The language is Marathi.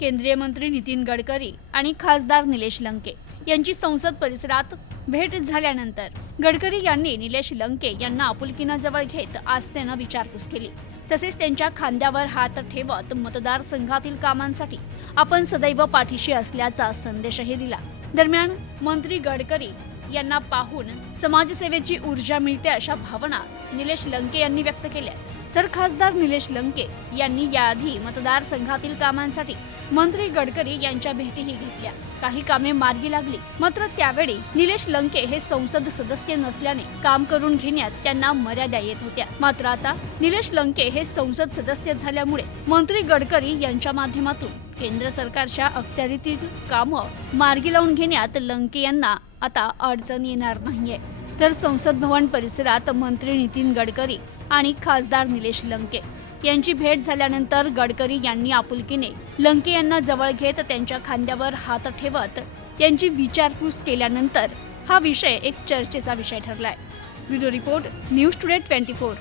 केंद्रीय मंत्री नितीन गडकरी आणि खासदार निलेश लंके यांची संसद परिसरात भेट झाल्यानंतर गडकरी यांनी निलेश लंके यांना आपुलकीनं जवळ घेत आस्थेनं विचारपूस केली. तसेच त्यांच्या खांद्यावर हात ठेवत मतदारसंघातील कामांसाठी आपण सदैव पाठीशी असल्याचा संदेशही दिला. दरम्यान मंत्री गडकरी यांना पाहून समाजसेवेची ऊर्जा मिळते अशा भावना निलेश लंके यांनी व्यक्त केल्या तर खासदार निलेश लंके यांनी याआधी मतदारसंघातील कामांसाठी मंत्री गडकरी यांच्या भेटीही घेतल्या. काही कामे मार्गी लागली. मात्र त्यावेळी निलेश लंके हे संसद सदस्य नसल्याने काम करून घेण्यात त्यांना मर्यादा येत होत्या. मात्र आता निलेश लंके हे संसद सदस्य झाल्यामुळे मंत्री गडकरी यांच्या माध्यमातून केंद्र सरकारच्या अखत्यारीतील कामं मार्गी लावून घेण्यात लंके यांना आता अडचण येणार नाहीये. तर संसद भवन परिसरात मंत्री नितीन गडकरी आणि खासदार निलेश लंके यांची भेट झाल्यानंतर गडकरी यांनी आपुलकीने लंके यांना जवळ घेत त्यांच्या खांद्यावर हात ठेवत त्यांची विचारपूस केल्यानंतर हा विषय एक चर्चेचा विषय ठरलाय. Bureau report news today twenty four.